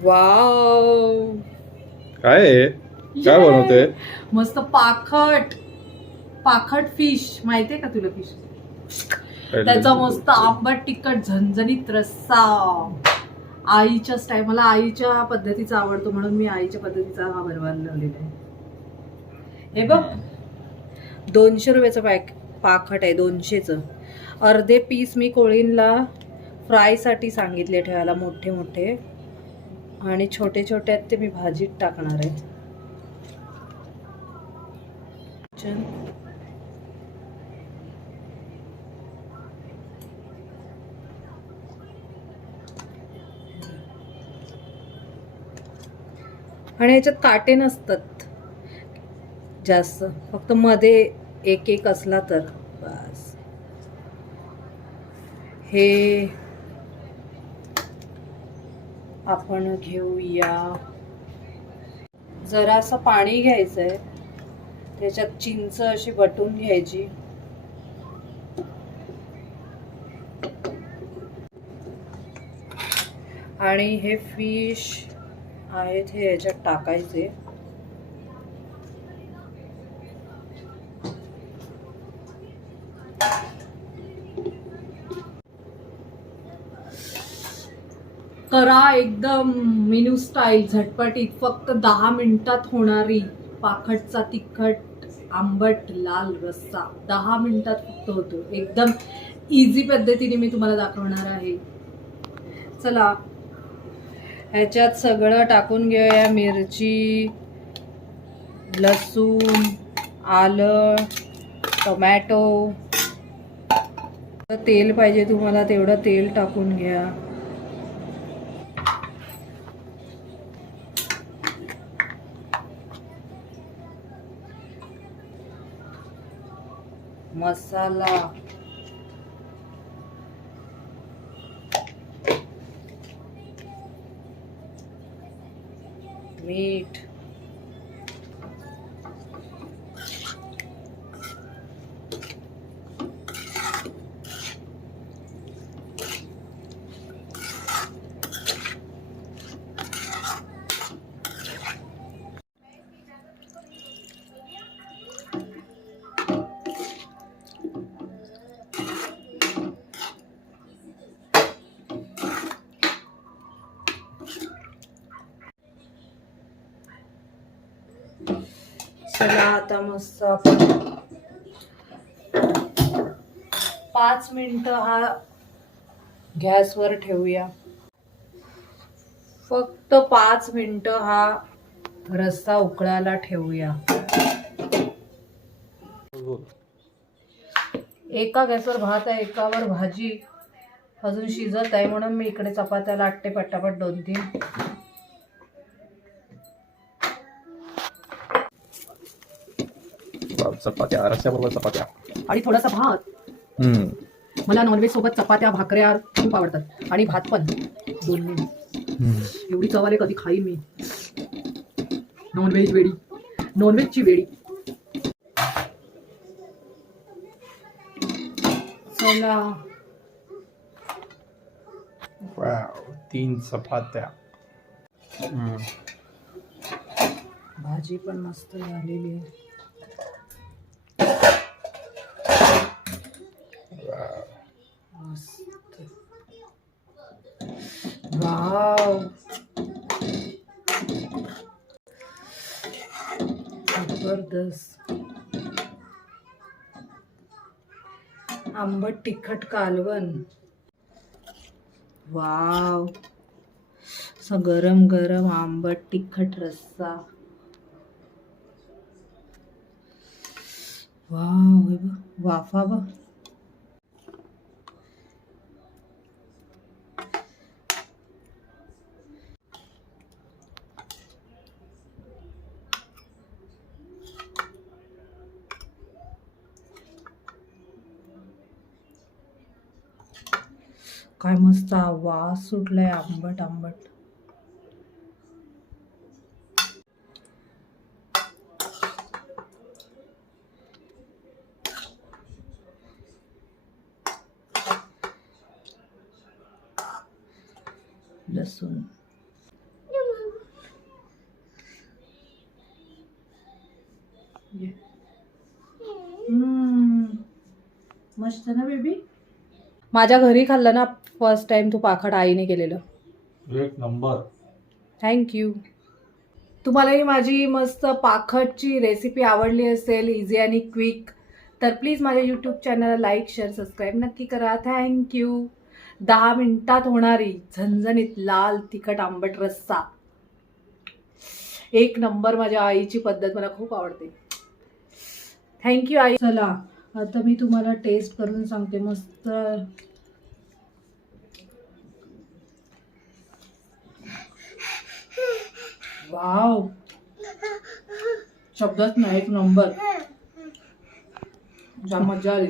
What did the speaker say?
Wow, काय आहे? काय बनवते? मस्त पाखट पाखट फिश माहितीये का तुला? फिश त्याचा मस्त आंबट तिखट झणझणीत रस्सा. आईच्या स्टाईल, मला आईच्या पद्धतीचा आवडतो म्हणून मी आईच्या पद्धतीचा हा बनवलेला आहे. हे बघ, 200 रुपयाचं पाखट आहे, 200चं. अर्धे पीस मी कोळींला फ्रायसाठी सांगितले ठेवायला, मोठे मोठे, आणि छोटे छोटे आहेत ते मी भाजीत टाकणार आहे. आणि याच्यात काटे नसतात जास्त, फक्त मध्ये एक एक असला तर बस. हे आपण घेऊया. जरासं पाणी घ्यायचंय, त्याच्यात चिंच अशी बटून घ्यायची, आणि हे फिश आहेत हे याच्यात टाकायचे. करा एकदम मेनू स्टाईल, झटपटीत, फक्त 10 मिनिटात होणारी पाखटचा तिखट आंबट लाल रस्सा. 10 मिनिटात फक्त होतो, एकदम इझी पद्धतीने मी तुम्हाला दाखवणार आहे. चला, ह्याच्यात सगळं टाकून घेऊया. मिरची, लसूण, आलं, टोमॅटो. तेल पाहिजे तुम्हाला तेवढं तेल टाकून घ्या. मसाला, मीठ, चला आता मस्त आपण 5 मिनिटं हा गॅसवर ठेवूया. फक्त 5 मिनिटं हा रस्सा उकळायला ठेवूया. एका गॅसवर भात आहे, एकावर भाजी अजून शिजत आहे, म्हणून मी इकडे चपात्या लाटते पटापट 2-3. चपात्या, रस्स्याबरोबर चपात्या आणि थोडासा भात. मला नॉनव्हेज सोबत चपात्या भाकऱ्या खूप आवडतात, आणि भात पण दोन्ही. एवढी चव आले कधी खाईन मी. नॉनव्हेजची वेडी. चला, वाव, 3 चपात्या. भाजी पण मस्त झालेली आहे. मस्त. वाव, जबरदस्त. आंबट तिखट कालवण. वाव, गरम गरम आंबट तिखट रस्सा. वाव, वाफा बघ. काय मस्त वास सुटलाय, आंबट आंबट. लसूण, मस्त ना बेबी. माझ्या घरी खाल्लं ना फर्स्ट टाइम तू पाखट आईने केलेलं. एक नंबर. थँक्यू. तुम्हालाही माझी मस्त पाखटची रेसिपी आवडली असेल, इझी आणि क्विक, तर प्लीज माझ्या यूट्यूब चॅनलला लाईक शेअर सबस्क्राईब नक्की करा. थँक्यू. 10 मिनिटात होणारी झणझणीत लाल तिखट आंबट रस्सा, एक नंबर. माझ्या आईची पद्धत मला खूप आवडते. थँक्यू आई. चला आता मी तुम्हाला टेस्ट करून सांगते. मस्त वाव, शब्दच नाही, एक नंबर. जाम मजा आली.